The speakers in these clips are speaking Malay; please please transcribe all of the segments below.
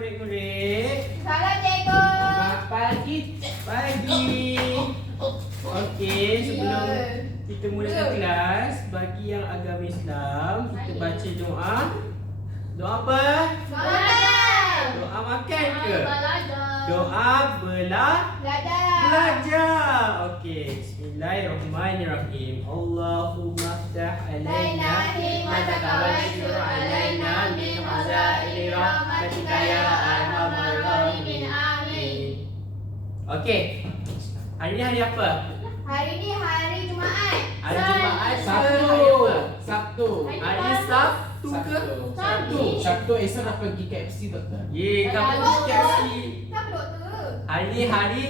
murid-murid. Salam cikgu. Selamat pagi. Pagi. Okey, sebelum kita mulakan kelas, bagi yang agama Islam, kita baca doa. Doa apa? Salam. Doa makan ke? Belajar. Doa Belajar. belajar. Okey, bismillahirrahmanirrahim. Allahumma ftah alaina hikmataka wa syur alaina min khazaini rahmatika ya arhamar rahimin. Amin. Okey. Hari ni hari apa? Hari ni hari Jumaat. Hari Jumaat ke Sabtu. hari apa? Sabtu. Hari Sabtu ke? Sabtu esok nak pergi KFC doktor. Ye, kamu KFC. Siapa doktor? Hari ni hari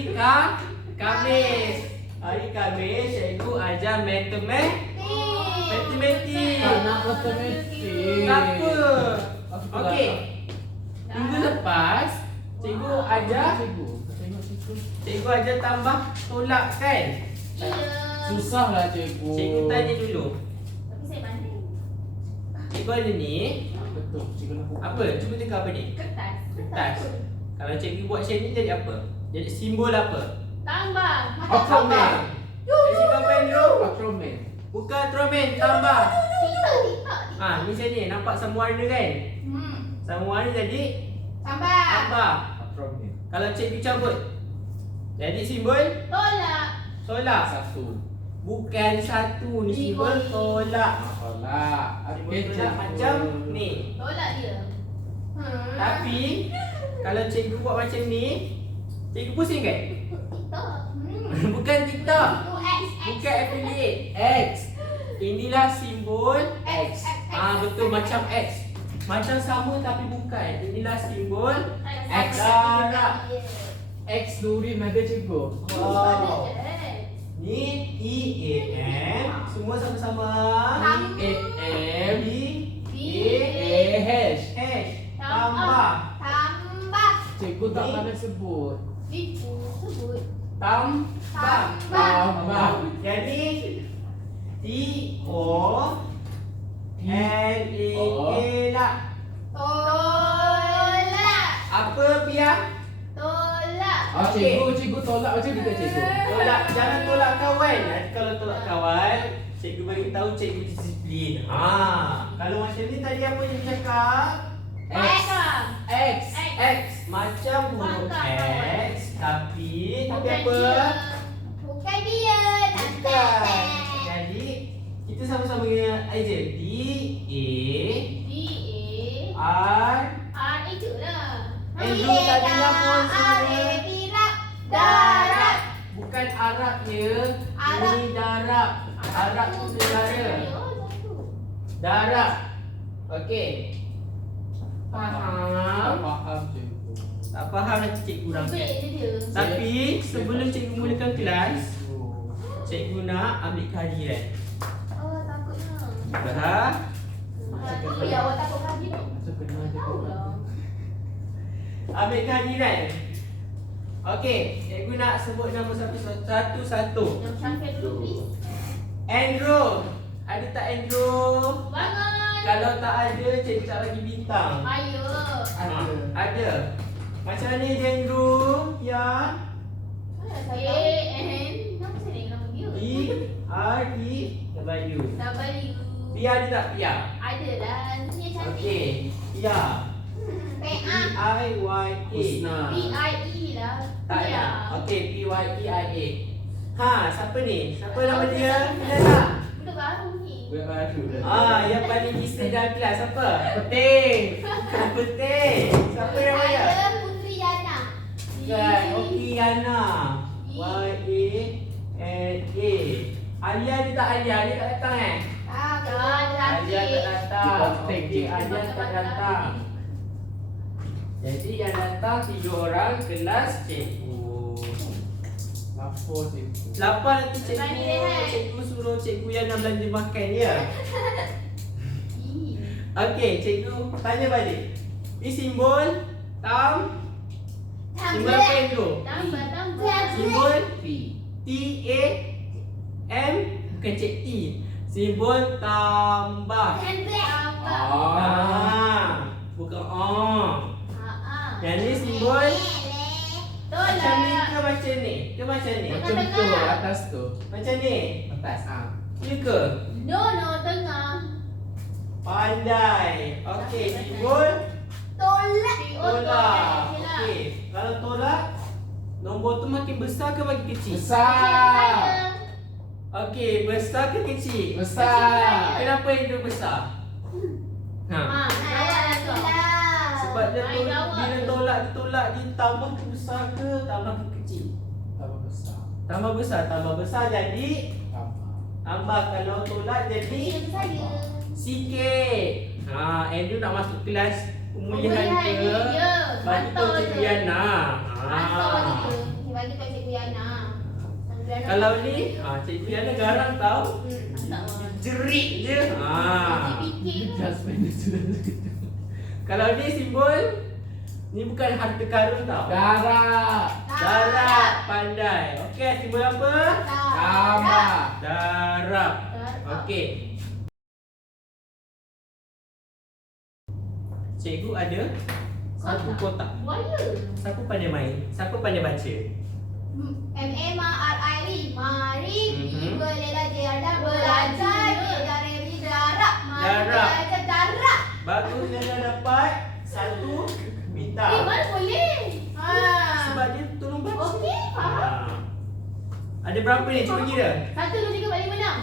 Khamis. Hari Khamis cikgu ajar matematik. Tak nak matematik. Tak apa. Okey. Minggu lepas cikgu ajar cikgu ajar tambah tolak kan? Susah lah cikgu. Cikgu tanya dulu. Tapi saya pandai. Cikgu ada ni Betul. Cikgu nak buka. apa? Cuba tengok apa ni? Kertas. Kertas. Kalau cikgu buat macam ni jadi apa? Jadi simbol apa? Tambah. Acroman. Cikgu gambar dulu. Acroman. Bukan Ultraman, tambah. Tidak. Ah, ni macam ni. Nampak sama warna kan? Sama warna jadi Tambah. tambah. Acroman. Kalau cikgu cabut jadi simbol Tolak. tolak. Satu. Bukan satu, ni simbol tolak. Tolak. Simbol tolak macam ni. Tolak dia. Tapi kalau cikgu buat macam ni, cikgu pusing kan? TikTok. Bukan TikTok. X. Bukan affiliate. X. Inilah simbol X. betul macam X. Macam sama tapi bukan. Inilah simbol X. darab. X Nurin ada cikgu. Wow. Ni EAM. Semua sama-sama. A-M. H. Tambah. Tambah. Cikgu tak pernah sebut. Sebut. Tambah. Tambah. Jadi TOLAK lah. Tolak. Apa Pia? Tolak. Oh cikgu tolak macam ni ke cikgu? Tolak, jangan tolak kawan. Nanti kalau tolak kawan, cikgu bagi tahu cikgu disiplin. Kalau macam ni tadi apa yang cakap? X. X macam huruf X tapi apa? Bukan dia. Bukan. Jadi kita sama-sama aja. D A R Itulah. Andrew tadinya pun sebenarnya Darat. bukan Arab ya. Arab. Ini darab. Arab tu negara. Darab. Okey. Faham? Faham cikgu. Tak faham nanti cikgu urangkan. dia. Tapi sebelum cikgu mulakan kelas, cikgu nak ambil kehadiran. Oh, takutnya. Faham? Itu ya, awak takut kaji tu. Macam kena Tahu cikgu. lah. Ambil kehadiran. Okey, cikgu nak sebut nama satu-satu. Yang cantik dulu, please. Andrew. Ada tak Andrew? Bangun. Kalau tak ada, cikgu tak bagi bintang. Ayo. Ada. Macam mana dia Andrew? Ya. Mana saya? Nama saya ni nama dia. E-R-E W. W. Pia ada tak Pia? Ada lah. Ni yang cantik. Okey. Pia. P-A. P-I-Y-A. Husna. P-I-E lah. Tak ada. Ya. Okey, P-Y-E-I-A. Siapa ni? Siapa nama dia? Kenal tak? Budak baru ni. Buat baru dah. Yang paling bising dalam kelas siapa? Peting. Bukan Peting. Siapa nama dia? Saya Putri Yana. Bukan. Okiana. Y-A-N-A. Alia ada tak Alia? Alia tak datang Alia tak datang. Okey, Alia tak datang. Jadi yang datang 3 orang kelas cikgu. Lapor cikgu. Lapar nanti Bagi rehat. cikgu suruh cikgu yang nak belanja makan ya. Okey, cikgu tanya balik. Ini simbol simbol apa yang dulu? Tambah. Simbol P. T-A-M bukan cik T. Simbol tambah. Tambah. Bukan Yang ni simbol macam ni Tolak. ke macam ni? Ke macam ni? Macam tu, atas tu. Macam ni? Atas. Ya ke? No, tengah. Pandai. Okey, simbol Tolak. tolak. Okey, kalau tolak, nombor tu makin besar ke makin kecil? Besar. Okey, besar ke kecil? Besar. Kenapa yang dia besar? Ha. Jawablah tu. Sebab dia Main jawab bila tu. tolak dia tambah ke besar ke tambah ke kecil? Tambah besar. Tambah besar jadi tambah kalau tolak jadi Itu saja. sikit. Andrew nak masuk kelas pemulihan Pemulihan ke? ni, ya. Bagi tahu Hantar Cikgu je. Yana. Hantar je. Ni bagi kat Cikgu Yana. Kalau ni, Cikgu Yana garang tahu. Hantar. Jerit je. Fikir. Just pendek sudah. Kalau ni simbol ni bukan harta karun tau. Darah. Darab, pandai. Okey, simbol apa? Tambah. Darab. Okey. Cikgu ada satu kotak. Buaya. Siapa pandai main? Siapa pandai baca? M-A-R-I-R. Mari Mhm. Belela Jada belajar. Dari darab. Mari Darab. belajar darab. Bagus Nana dapat satu bintang. Mana boleh? Sebab dia tolong baca. Okey, faham. Ada berapa ni? Cuba kira. 1, 2, 3, 4, 5, 6.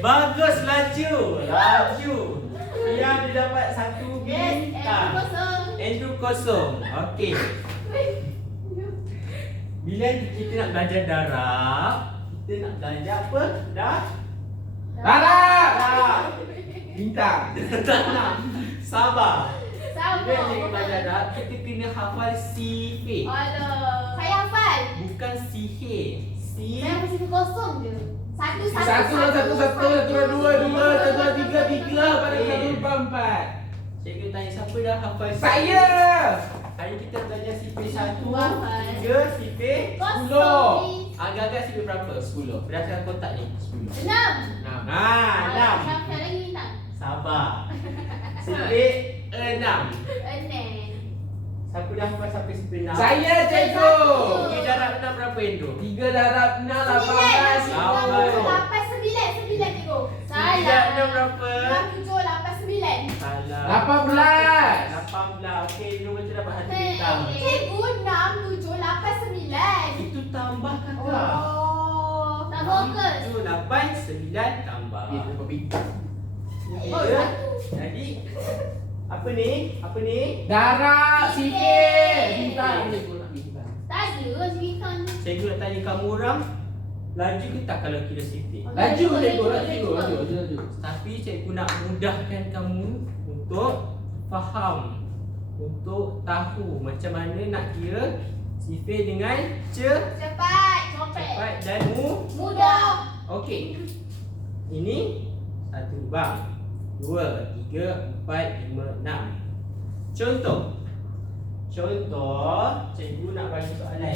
Bagus, laju. Dia dapat satu Yes, bintang. kosong. Andrew kosong. Okey. Bila kita nak belajar darab, kita nak belajar apa? Darab. Bintang. Tak nak. Sabar. Sama. Bila kita belajar darab, kita kena hafal sifir. Alah. Saya hafal. Bukan sihir. Saya masih kosong je. Satu, Dua, tiga, pada satu, empat. Cikgu tanya siapa dah hafal sifir? Saya. Hari kita belajar sifir 1, Hafal. 3, sifir. Sepuluh. Agak-agak sifir berapa? 10. Berdasarkan kotak ni. 6. 6. 6. Siapa lagi tak? Sabar. Sifir 6. 6. Siapa dah hafal sampai sifir 6? Saya, cikgu. 3 darab 6 berapa Indro? 3 darab 6, 18. 9, cikgu. 3 Salah. darab 6 berapa? 6, 7, 8, 9. Salah. 18. 18. Okey, Indro macam dapat satu bintang. Cikgu, 6, 7, 8, 9. Itu tambah kakak. Oh, tak fokus. 7, 8, 9 tambah. Ya, dapat bintang. Oh, Ya. satu. Jadi apa ni? Apa ni? Darab sikit. Bintang. Cikgu nak bintang. Tak ada, bintang. Cikgu nak tanya kamu orang, laju ke tak kalau kira sifir? Laju, laju. Tapi cikgu nak mudahkan kamu untuk faham, untuk tahu macam mana nak kira sifir dengan Cepat. cepat dan Mudah. okey. Ini 1 bang, 2, 3, 4, 5, 6. Contoh, cikgu nak bagi soalan.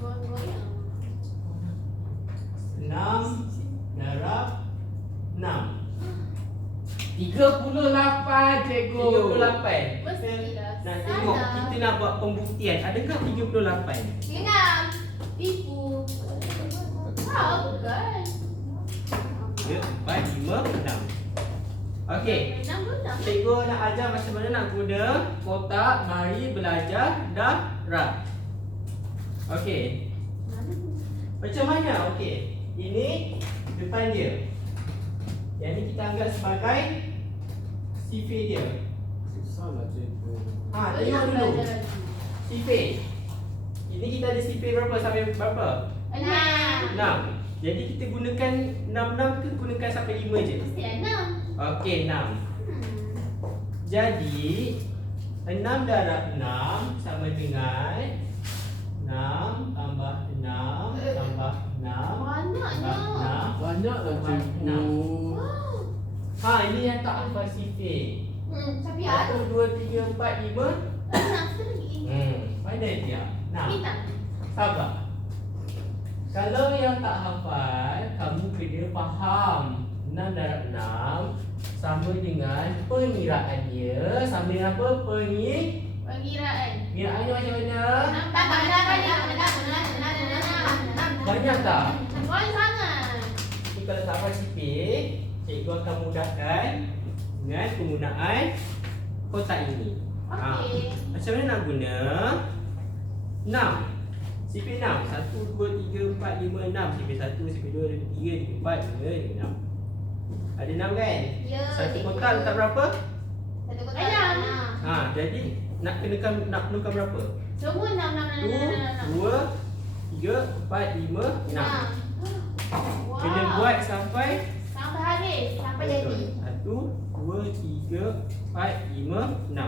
Goyang. 6 darab 6. 38, cikgu. 38. Mestilah. Nak tengok, kita nak buat pembuktian. Adakah 38? Ingat. Tipu. Tahu kan? 3, 4, 5, 6. Okey. 6. Cikgu nak ajar macam mana nak guna kotak mari belajar darab. Okey. Macam mana? Okey. Ini depan dia. Yang ni kita anggap sebagai sifir dia. Susahlah, cikgu. Tengok dulu. Sifir. Ini kita ada sifir berapa sampai berapa? 6. 6. Jadi kita gunakan 6 ke gunakan sampai 5 je? Mestilah 6. Okey, 6. Jadi 6 darab 6 sama dengan 6 tambah 6 tambah 6 Banyaknya. tambah Banyaklah, cikgu. 6. Ini yang tak hafal sifir. Tapi ada. 1, 2, 3, 4, 5. 6 tu lagi. Pandai dia. 6. Bintang. Sabar. Kalau yang tak hafal, kamu kena faham 6 darab 6 sama dengan pengiraan dia. Sama dengan apa? Pengiraan. Pengiraannya macam mana? Banyak tak? Banyak sangat. Jadi kalau tak apa sipit, cikgu akan mudahkan dengan penggunaan kotak ini. Okey. Macam mana nak guna? 6. Sipit 6. 1, 2, 3, 4, 5, 6. Sipit 1, sipit 2, sipit 3, sipit 4, 5, 6. Ada 6 kan? Ya. Satu kotak letak berapa? Satu kotak. 6. Jadi nak kenakan berapa? Semua 6. 2, 3, 4, 5, 6. Kena buat sampai Sampai habis. Sampai jadi. 1, 2, 3, 4, 5, 6.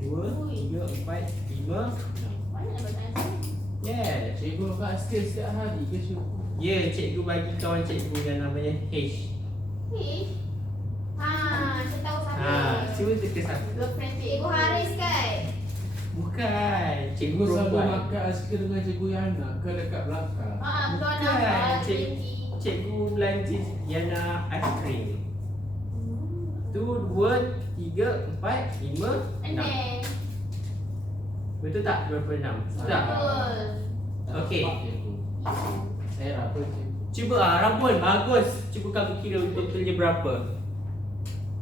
2, 3, 4, 5, 6. Mana nak buat tangan? Yes. Cikgu kat skill setiap hari ke syukur? Ya, cikgu bagi kawan cikgu yang namanya H. Saya tahu siapa. Cuba teka siapa? Girlfriend Cikgu Haris kan? Bukan. Cikgu Cikgu selalu perempuan. makan skill dengan cikgu Yana ke dekat belakang? Betul Bukan. nampak. Cikgu belanja Yana ice cream. Tu 2, 3, 4, 5, 6. Aneh. Betul tak? Berapa 6? Tak. Betul. Okey. Saya apa cikgu? Cuba Rampun, bagus. Cuba kamu kira totalnya berapa.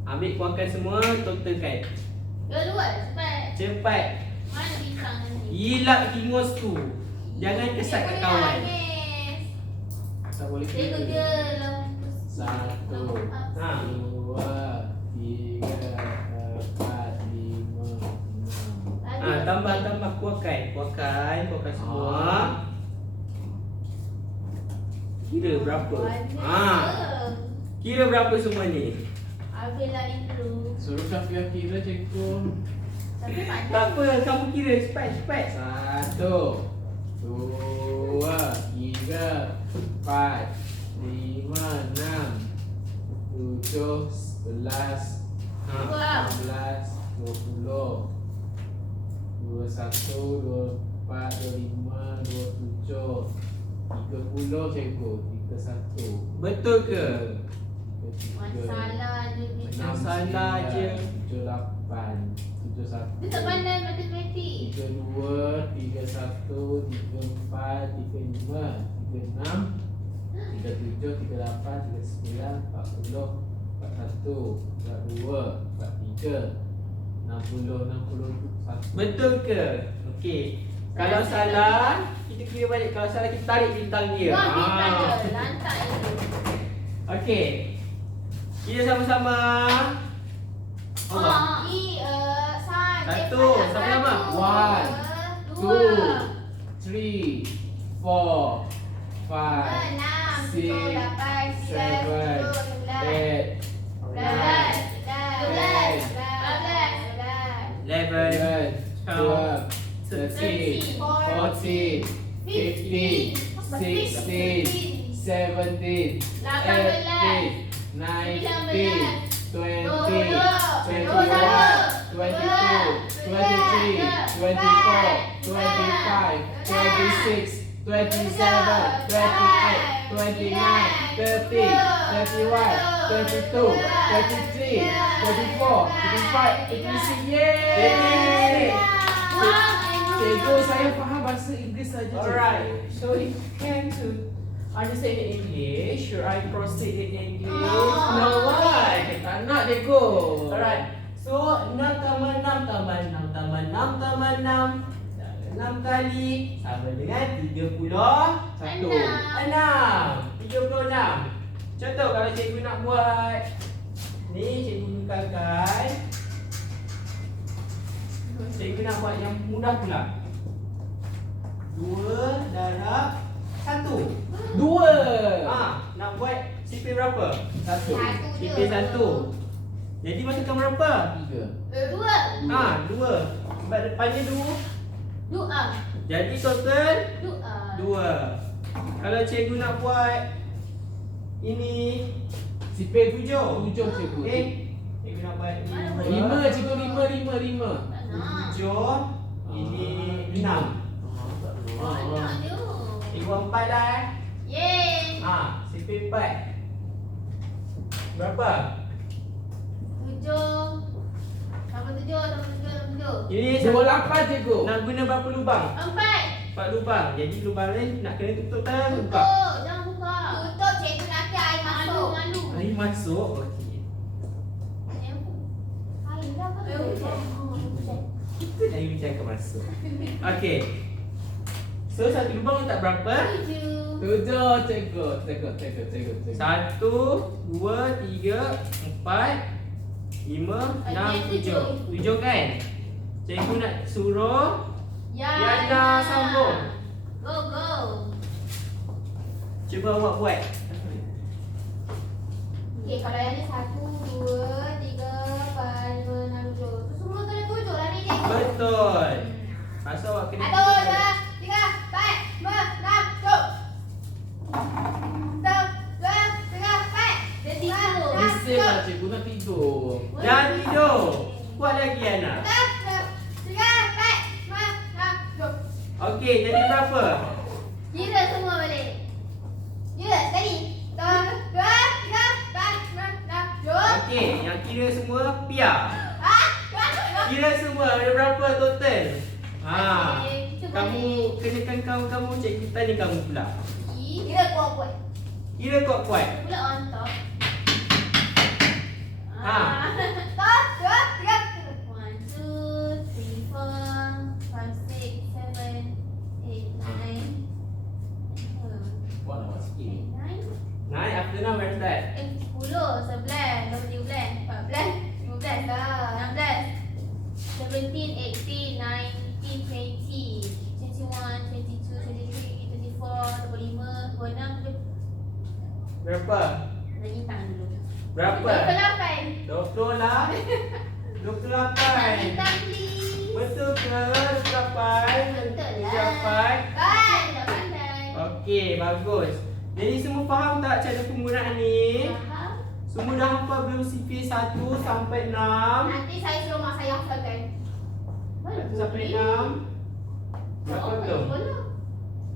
Ambil keluarkan semua, totalkan. Dua-dua cepat. Cepat. Mana bintang ni? Hilak hingus tu. Jangan kesat kat kawan. Tak boleh Cikgu kira. dia lah. 1, 2, Ha. 3, 4, 5, 6. Tambah kuatkan semua. Kira berapa? Kira berapa semua ni? Habis lah intro. Suruh Kafiah kira cikgu. Tapi panjang. Tak apa, kamu kira cepat. 1, 2, 3, 4, 5, 6, 7, 11, Wow. 16, 20, 21, 24, 25, 27, 30 cikgu, 31. Betul ke? Masalah je ni. Masalah je. 78, 71. Dia tak pandai matematik. 32, 31, 34, 35, 36, 37, 38, 39, 40, 41, 42, 43, 60, 61. Betul ke? Okey. Kalau salah, kita kira balik. Kalau salah, kita tarik bintang dia. Buang bintang je. Lantak je. Okey. Kira sama-sama. Allah. Satu. Sama-sama. 1, 2, 3, 4, 5, 6, 7, 8, 11, 12, 13, 14, 15, 16, 17, 18, 19, 20, 21, 22, 23, 24, 25, 26, 27, 28, 29, 30, 31, 32, 33, 34, 35, 36. Yeay! Cikgu, saya faham bahasa Inggeris saja. Alright. So if you can to understand in English, should I proceed in English? Oh. No, why? Tak nak cikgu. Alright. So 6 tambah 6 tambah 6 tambah 6 tambah 6 6 kali sama dengan 36. 36. Contoh kalau cikgu nak buat ni, cikgu gunakan. Cikgu nak buat yang mudah pula. 2 darab 1. 2. Nak buat sipir berapa? 1. Satu je. Sipir 1. Jadi masukkan berapa? 3. 2. Sebab depannya 2. Jadi total 2. Kalau cikgu nak buat ini Sipir 7. 7 cikgu. Cikgu nak buat ini Mana 2. 5 cikgu, 5. 7. Ini 6. Cikgu 4 dah. Sipir 4. Berapa? Ini 28 cikgu. nak guna berapa lubang? 4 lubang. Jadi lubang ni nak kena tutup tak? Buka. Jangan buka. Tutup cikgu nanti air masuk. Malu. Air masuk. Okey. Air dah kan? Air hujan akan masuk. Okey. So satu lubang letak berapa? 7 cikgu. Cikgu. 1, 2, 3, 4, 5, 6, 7. 7 kan? Cikgu nak suruh Yana sambung. Go. Cuba awak buat. Okey, kalau yang ni 1, 2, 3, 4, 5, 6, 7. Tu semua kena 7 lah ni cikgu. Betul. Pasal awak kena 1, 2, 3, 4, 5, 6, 7. 1, 2, 3, 4. Dia tidur. Bising lah cikgu nak tidur. Dah tidur. Buat lagi Yana. 1, 2, 3, 4, 5, 6, 7. Okey, jadi berapa? Kira semua balik. Kira sekali. 1, 2, 3, 4, 5, 6, 7. Okey, yang kira semua Pia. Ah, Kira semua ada berapa total? Ha. Okey, kita Kamu balik. kenakan kamu, cikgu tanya kamu pula. Kira kuat-kuat. Kira kuat-kuat. Pula on top. Ha. 1, 2, 3. 1, 2, 3, 4, 5, 6, 7, 8, 9. Buat nampak sikit. 9. Naik after now where's that? 10, 11, 12, 14, 15, 16, 17, 18, 19, 20, 21, 22, 23, 24, 25, 26. Berapa? Lagi tangan dulu. Berapa? 28. 20 lah. 28. Lagi tangan please. Betul ke? 28. Betul lah. 28. Kan, dah pandai. Okey, bagus. Jadi semua faham tak cara penggunaan ni? Faham? Semua dah hafal belum sifir 1 sampai 6? Nanti saya suruh mak saya hafalkan. 1 sampai 6. Berapa belum? Boleh.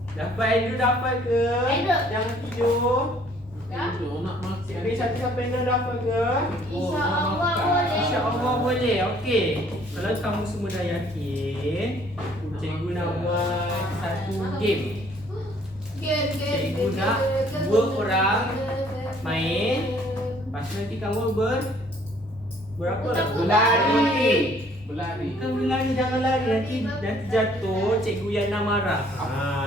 Dapat Andrew dapat ke? Andrew. Yang tidur. Dah? Cikgu nak makan. Sifir 1 sampai 6 dapat ke? InsyaAllah boleh. InsyaAllah boleh. Okey. Kalau kamu semua dah yakin, cikgu nak buat satu game. Cikgu nak 2 orang main. Lepas tu nanti kamu berapa? Berlari. Bukan berlari, jangan lari. Nanti jatuh, cikgu Yana marah.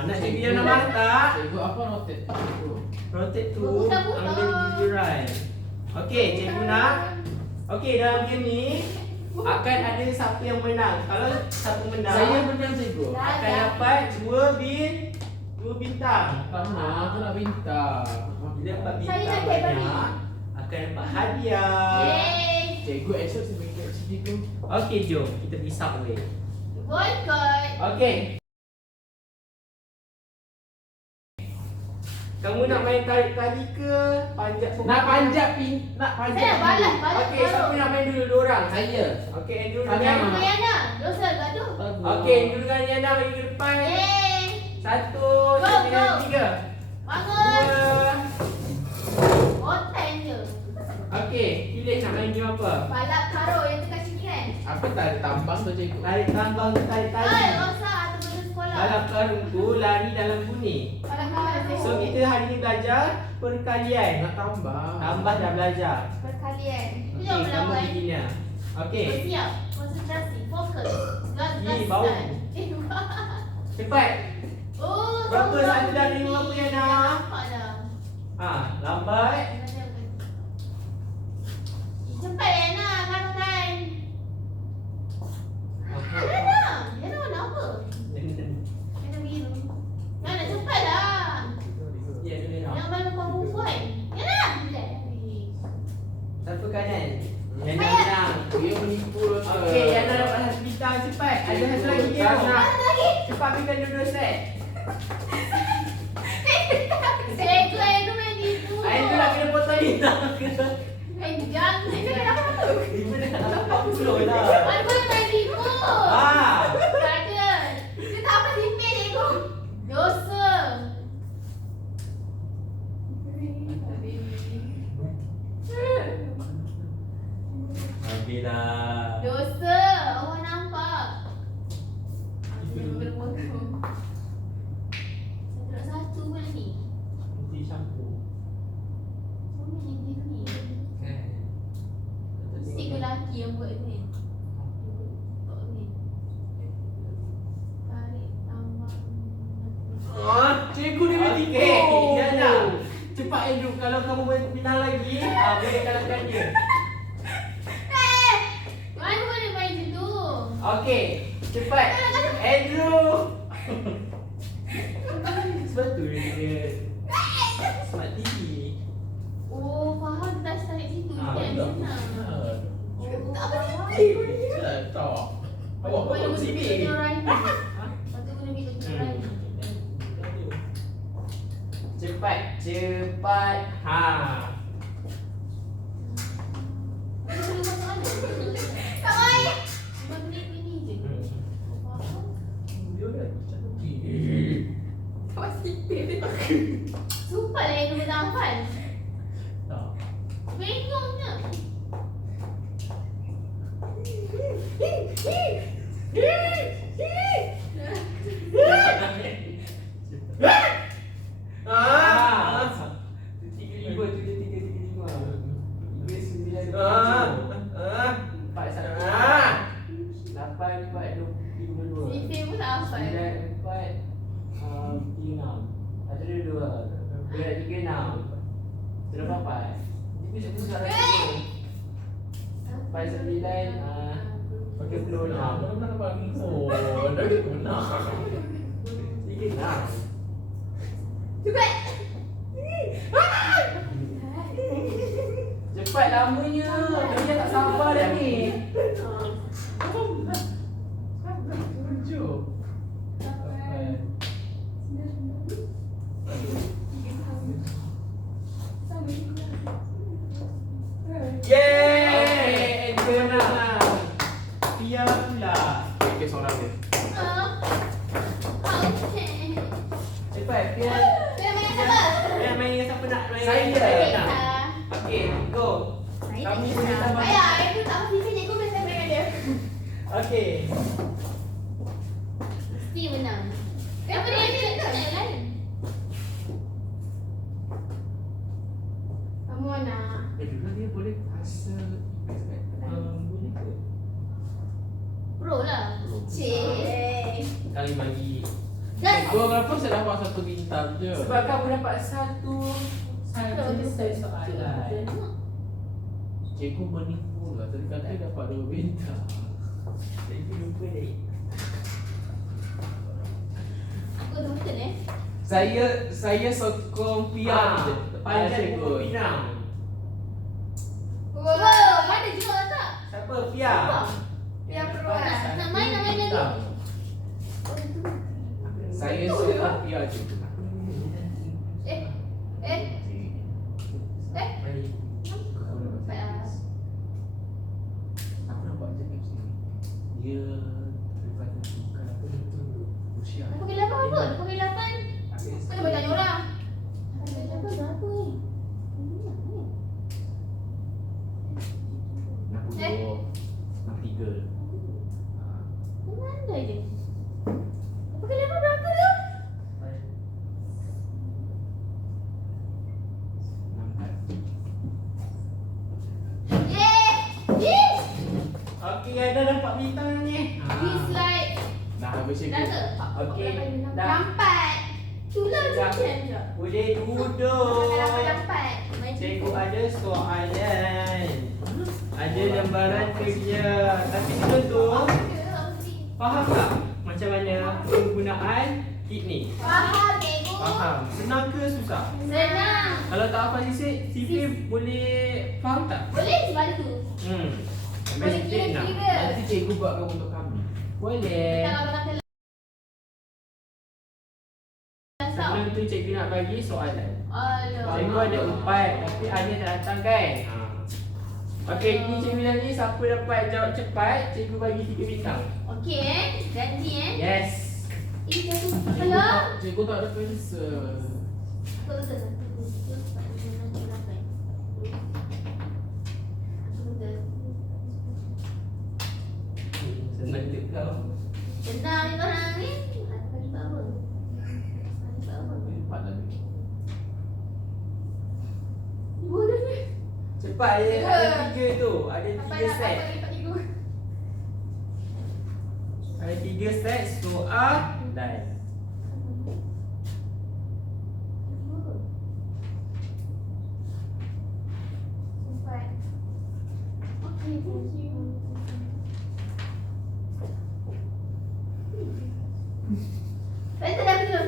Nak cikgu Yana marah tak? Cikgu apa rotate? Cikgu. Rotate tu, Bukan. ambil giliran. Okey, cikgu nak. Okey, dalam game ni akan ada siapa yang menang. Kalau siapa menang, Saya menang cikgu. akan dapat 2 bintang. Tak nak, aku nak bintang. Bila dapat Saya bintang nak kayak banyak, akan dapat hadiah. Yeay. Cikgu esok saya bagi kat cikgu. Okey, jom kita pergi subway. Boycott. Okey. Kamu nak main tarik tali ke? Panjat pokok? Nak panjat nak panjat. Saya nak balas. Okey, siapa nak main dulu 2 orang? Saya. Okey, Andrew Kami dengan nak. Apa Yana? Dosa gaduh. Okey, Andrew dengan Yana bagi ke depan. Yeay. 1, Go, 3. Bangun. 2. Hotel je. Okey, pilih nak main game apa? Balap karut yang dekat sini kan? Apa tak ada tambang tu cikgu? Tarik tambang ke tarik tali? Oi, rosak atau benda sekolah. Balap karung tu lari dalam bumi. Balap karut. So kita hari ni belajar perkalian. Nak tambang. Tambah dah belajar. Perkalian. Itu Okey, jangan kamu melawan. begini. Okey, Bersiap. Konsentrasi. Fokus. Gas. Ih, bau. cepat. Oh, Berapa tahu, satu tahu. dari 50 Yana? Nampak dah. Lambat. Cepat Yana, kan. Yana. Yana warna apa? Yana biru. Yana cepatlah. Ya, dulu nak. Yang main perempuan. Yana. Siapa kanan? Yana Saya. menang. Dia menipu. Okey, Yana dapat satu bintang cepat. Ada satu lagi dia. Tak nak. Mana lagi? Cepat ambilkan dua-dua set. Cikgu Ainu main gitu. Air tu nak kena potong bintang. Jangan. Cikgu dah dapat apa? Ibu dah tak dapat puluh lah. Mana boleh main tipu? Ah. Tak ada. Dia tak apa simpen cikgu. Dosa. Satu pun ni. Nanti campur. Mana yang biru ni? Mesti kau lelaki yang buat ni. Tok ni. Tarik tambah. Cikgu dia tiga. Jana. Cepat Andrew, kalau kamu menang lagi, boleh kalahkan dia. Mana boleh main macam tu? Okey, cepat. Andrew. Sebab tu dia smart TV. Oh, faham dah tarik situ kan? Senang. Oh, Tak tahu. Awak Boleh kau guna sini. video Ryan. Patut guna video Ryan. Cepat. Ha. Boleh masuk mana? Tak main. Cuma ni je. Faham? Dia dah cantik. Awak sipir. Sumpah lah yang tak hafal. Tak. Bengongnya. Tiga lima. Tiga sembilan. Empat satu. 8 4 22. Sipir pun tak hafal. 9 4 3 6. Ada 2. 3 6. Sudah berapa? Jadi saya sekarang 4 9 36. Mana dapat oh, dah guna. 3 6. Cepat. Cepat lamanya. Dia tak sabar dah ni. Tujuh. Yeay! Andrew menang. Pia pula. Okay, seorang dia. Okay. Cepat, Pia. Dia main apa? Pia main dengan siapa nak main? Saya. Nak. Okey, go. Saya Kami tak boleh kisah. tambah. Ayah, itu tak mesti cikgu biasa main dengan dia. Okey. Mesti menang. Kenapa dia tak yang lain? Kamu nak? Dulu dia boleh rasa boleh ke? Pro lah. Cik. Kali bagi. Dan Gua berapa saya dapat satu bintang je. Sebab kamu dapat satu soalan. Cikgu menipu lah. Tadi kata dapat 2 bintang. Cikgu lupa ni. aku dah betul Saya sokong Pia je. Panjang Cikgu. pokok pinang. Wow, mana cikgu tak? Siapa? Pia. Pia Peruan. Nak main lagi. Saya sokong Pia je. Eh. Mari. Aku nampak je kat sini. Dia daripada bukan apa ni tu. Usia. Nak pakai 8 apa? Nak pakai 8. Mana banyak orang? Pakai 8 berapa ni? Nak dua. Nak 3. Mana je? Pakai 8 berapa tu? Okey, ada dapat bintang ni. Dislike. Dah habis Dah cikgu. ke? Okey, dah. Nampak. Itulah Dah. macam je. Boleh duduk. Nampak. Cikgu ada soalan. Ada lembaran kerja. Tapi sebelum tu, faham tak macam mana penggunaan kit ni? Faham, cikgu. Faham. Senang ke susah? Senang. Kalau tak hafal sifir boleh faham tak? Boleh dibantu. Sampai Boleh sikit nak. kira-kira. Nanti cikgu buatkan untuk kami. Boleh. Tak abang kata Sebelum tu cikgu nak bagi soalan. Alah. Cikgu ada 4 tapi Ania tak datang kan? Okey, ni cikgu bilang ni siapa dapat jawab cepat, cikgu bagi 3 bintang. Okey, janji Yes. Cikgu. Hello. Cikgu tak ada pensel. Betul. Senang je kau. Senang ni korang ni. Cepat je, ada 3 tu. Ada 3 set. Lipat 3. Ada 3 set soalan. Empat. Okay, thank you. Betul dah betul.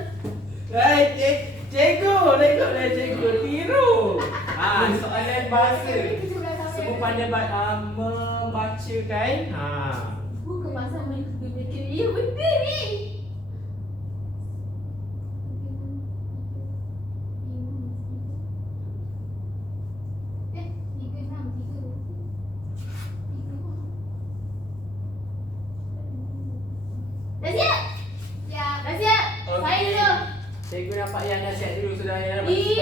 Cikgu, tengoklah cikgu tiru. Soalan bahasa. Semua pandai membaca kan? Bukan masa mereka ya betul ni. Dah siap? Siap. Dah siap? Saya dulu. Cikgu nampak yang dah siap dulu sudah yang dapat Ih.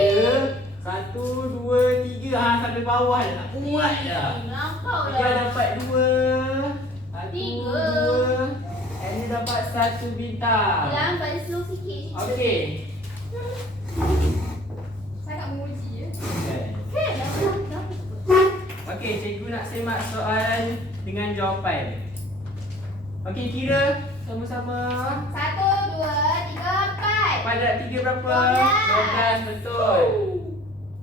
3. 1, 2, 3. Sampai bawah dah. Tak kuat dah. Nampak Dia lah. dapat 2. 1, 3. 2. Ini dapat 1 bintang. Lambat slow sikit. Okey. Saya nak menguji ya. Okay. Kan? Dah. Okey, cikgu nak semak soalan dengan jawapan. Okey, kira sama-sama. 1, 2, 3, 4. Pada 3 berapa? 12, 12. betul.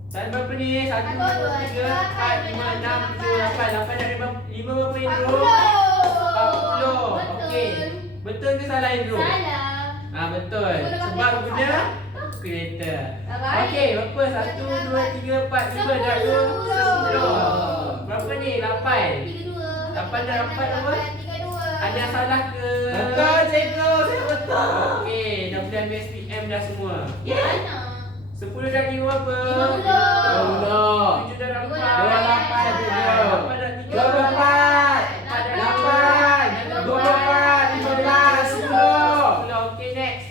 Soalan berapa ni? 1, 2, 3, 4, 5, 6, 7, 8. 8 dari 5 berapa Indro? 40. Okey. Betul ke salah Indro? Salah. Betul. Guna Sebab kalkulator guna salah. kereta. Tak baik. Okey, berapa? 1, 2, 3, 4, 5 dah 10. Berapa ni? 8. 32. 8 dah 4 apa? 32. Ada yang salah ke? Betul cikgu, saya betul. Okey, dah boleh ambil SPM dah semua. Ya. Mana? 10 dan 5 berapa? 10. 7 dan 4. 28 juga. 8 dan 3. 24. 8. 24. 15. 10. Okey, next.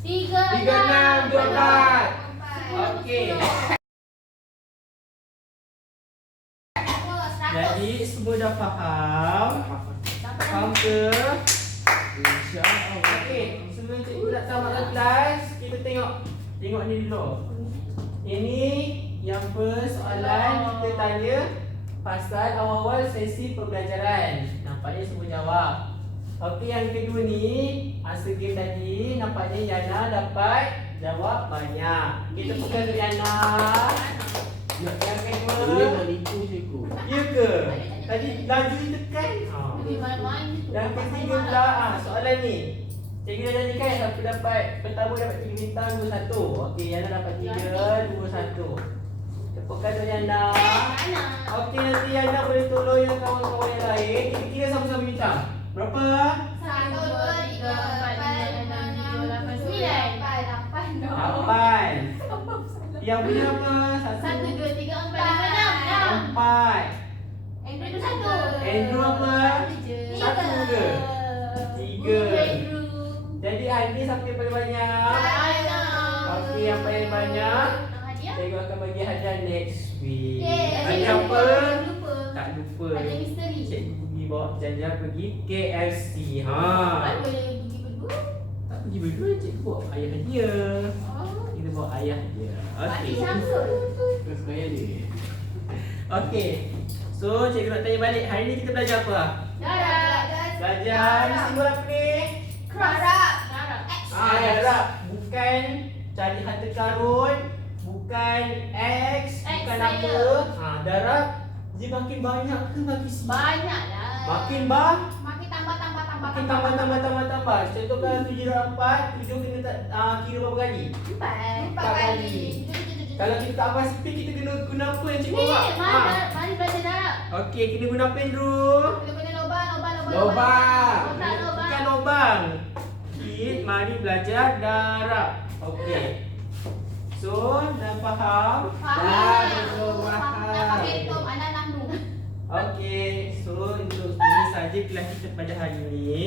3, 36, 24. Okey. Jadi semua dah faham? Faham ke? InsyaAllah. Okey, sebelum cikgu nak tamatkan kelas, kita tengok ni dulu. Ini yang first soalan kita tanya pasal awal-awal sesi pembelajaran. Nampaknya semua jawab. Okey, yang kedua ni masa game tadi nampaknya Yana dapat jawab banyak. Kita pegang untuk Yana. Yang kedua. Boleh menipu cikgu. Ya ke? Tadi laju tekan. Lebih main-main tu. Yang ketiga pula soalan ni. Cikgu dah janjikan siapa dapat pertama dapat 3 bintang 21. Okey, Yana dapat 3 21. Tepukan untuk Yana. Mana? Okey, nanti Yana boleh tolong yang kawan-kawan yang lain. Kita kira sama-sama bintang. Berapa? 1, 2, 3, 4, 5, 6, 7, 8, 9. 8. Yang punya apa? 1, 2, 3, 4, 5, 6. 4. Andrew 1. Andrew apa? 1 ke? 3. Andrew. Jadi hari ni siapa yang paling banyak? Okey, yang paling banyak Hadiah? cikgu akan bagi hadiah next week. Yeay, Hadiah apa? lupa. Tak lupa. Hadiah misteri. Cikgu pergi bawa jalan pergi KFC. Kan boleh pergi berdua. Tak pergi berdua, cikgu bawa ayah dia. Oh. Kita bawa ayah dia. Pakcik Okey. Syamsul. Terus kaya dia. Okey. So, cikgu nak tanya balik. Hari ni kita belajar apa? Darab. Belajar ni simbol apa ni? Darab. Darab. Bukan cari harta karun, bukan X, X bukan saya. apa. Darab dia makin banyak ke makin sikit? Banyak lah. Makin Makin tambah. makin tambah. Contoh kalau 7 darab 4, 7 kena kira berapa kali? 4 kali. Kalau kita tak hafal speed, kita kena guna apa yang cikgu bawa? Mari belajar darab. Okey, kena guna apa Andrew? Kita guna lubang. Lubang. Kotak lubang. Bukan lubang. Mari belajar darab. Okey. So, dah faham? Faham. Betul, faham. Dah pakai top anak nahnu. Okey, so untuk ini saja kelas kita pada hari ini.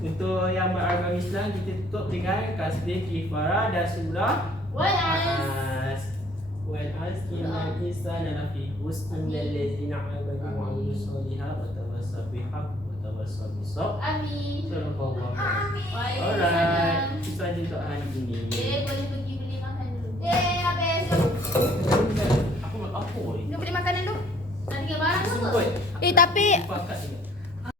Untuk yang beragama Islam kita tutup dengan tasbih kifara dan surah Walas. Wal innal insana lafi khusr illal ladzina amanu wa amilus solihat wa tawassaw bil haqq wa tawassaw bis sabr. Amin. Sallallahu alaihi wasallam. Waalaikumsalam. Alright, itu saja untuk hari ini. Boleh pergi beli makan dulu. Habis. Aku nak apa ni? Dia boleh makan. tinggal barang tu apa? Sebut. Eh, tapi- Sepakat juga.